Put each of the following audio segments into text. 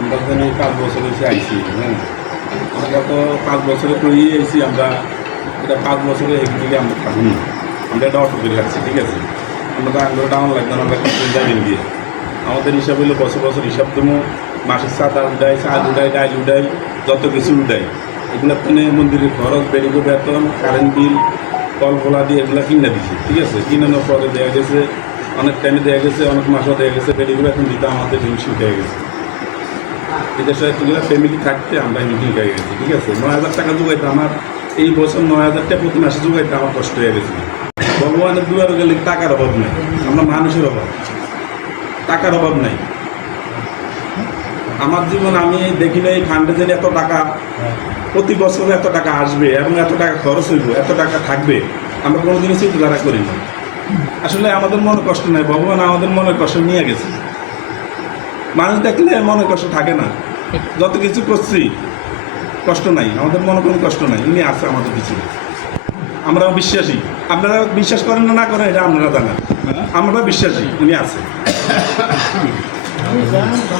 আমরা যেন এই 5 বছর এসে আইছি, হ্যাঁ আমরা গত 5 বছরে করিয়ে আইছি। আমরা এটা 5 বছরে এদিকে আমরা থাকুন, আমরা এটা অটো করে রাখছি, ঠিক আছে। আমরা তো আগ্রহ ডাউন লাগবে না, আমরা কিছু যাবেন গিয়ে আমাদের হিসাব হইলে বছর বছর হিসাব দেবো, মাসের চাঁদা উঠাই, চাঁদ উঠাই, ডাইল উঠাই, যত কিছু উঠাই। এগুলো কিনে মন্দিরের খরচ, বেরিয়ে বেতন, কারেন্ট বিল, কল ভোলা দিয়ে এগুলো কিনে দিচ্ছি, ঠিক আছে। কিনানোর পরে দেওয়া গেছে, অনেক টাইমে দেওয়া গেছে, অনেক মাসও দেওয়া গেছে, বেরিয়ে বেতন দিতে আমাদের হিমশিম হয়ে গেছে। এদের সাথে এগুলো ফ্যামিলি থাকতে আমরা হিমশিম হয়ে গেছি, ঠিক আছে। 9,000 টাকা জোগাইতে আমার এই বছর 9,000 টাকা প্রতি মাসে জোগাইতে আমার কষ্ট হয়ে গেছে। ভগবানের দুয়ারে গেলে টাকার অভাব নেই, আমরা মানুষের অভাব, টাকার অভাব নাই। আমার জীবন আমি দেখি না এই ফান্ডে যেন এত টাকা প্রতি বছরে এত টাকা আসবে এবং এত টাকা খরচ হইব, এত টাকা থাকবে, আমরা কোনো জিনিস চিন্তাধারা করি না। আসলে আমাদের মনে কষ্ট নাই, ভগবান আমাদের মনে কষ্ট নিয়ে গেছে। মানুষ দেখলে মনে কষ্ট থাকে না, যত কিছু করছি কষ্ট নাই, আমাদের মনে কোনো কষ্ট নাই, উনি আছে আমাদের পিছনে। আমরা বিশ্বাসী, আপনারা বিশ্বাস করেন না করেন এটা আপনারা জানেন, আমরা বিশ্বাসী উনি আছে।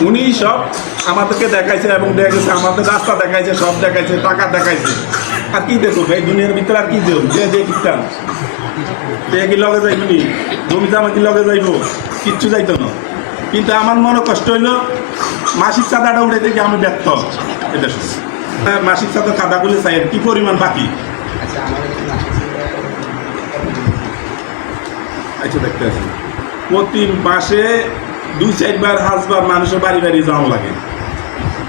উনি সব আমাদেরকে দেখাইছে এবং দেখা গেছে আমাদের রাস্তা দেখাইছে, সব দেখাইছে, টাকা দেখাইছে। আর কি দেখো এই দুনিয়ার ভিতরে আর কি দেব, যে যে কিনতাম কি লগে যাইব নি, জমি জামা কি লগে যাইব, কিচ্ছু যাইতো না। কিন্তু আমার মনে কষ্ট হইলো মাসিক চাঁদাটা উঠে থেকে আমি ব্যর্থ, এটা শুধু মাসিক চাঁদা চাঁদাগুলো চাই কি পরিমাণ বাকি। আচ্ছা দেখতে আছি প্রতি মাসে 2-4 বার হাজবার মানুষের বাড়ি বাড়ি যাওয়া লাগে,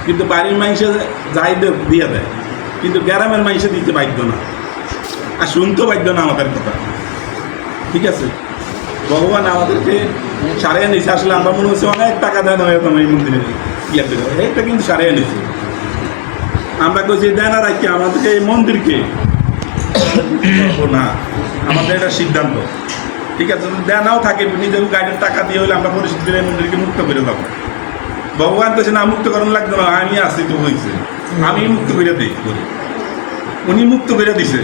কিন্তু বাড়ির মানুষে যাই দিয়ে দেয়, কিন্তু গ্রামের মানুষে দিতে বাধ্য না, আর শুনতে বাধ্য না আমাদের কথা, ঠিক আছে। ভগবান আমাদেরকে সারিয়ে নিয়েছে। আসলে আমরা মনে হচ্ছে অনেক টাকা দেন হয়ে এই মন্দিরে ইয়াতে, এইটা কিন্তু সারিয়ে নিয়েছে। আমরা কইছি দেন আর কি আমাদেরকে এই মন্দিরকে না, আমাদের এটা সিদ্ধান্ত, ঠিক আছে। দেনাও থাকে নিজের গাড়ির টাকা দিয়ে হলে আমরা পরিস্থিতি এই মন্দিরকে মুক্ত করে যাবো। ভগবান কেছে না মুক্ত করানো লাগতো না, আমি আসছি তো হয়েছে, আমি মুক্ত করে দিই, উনি মুক্ত করে দিছে।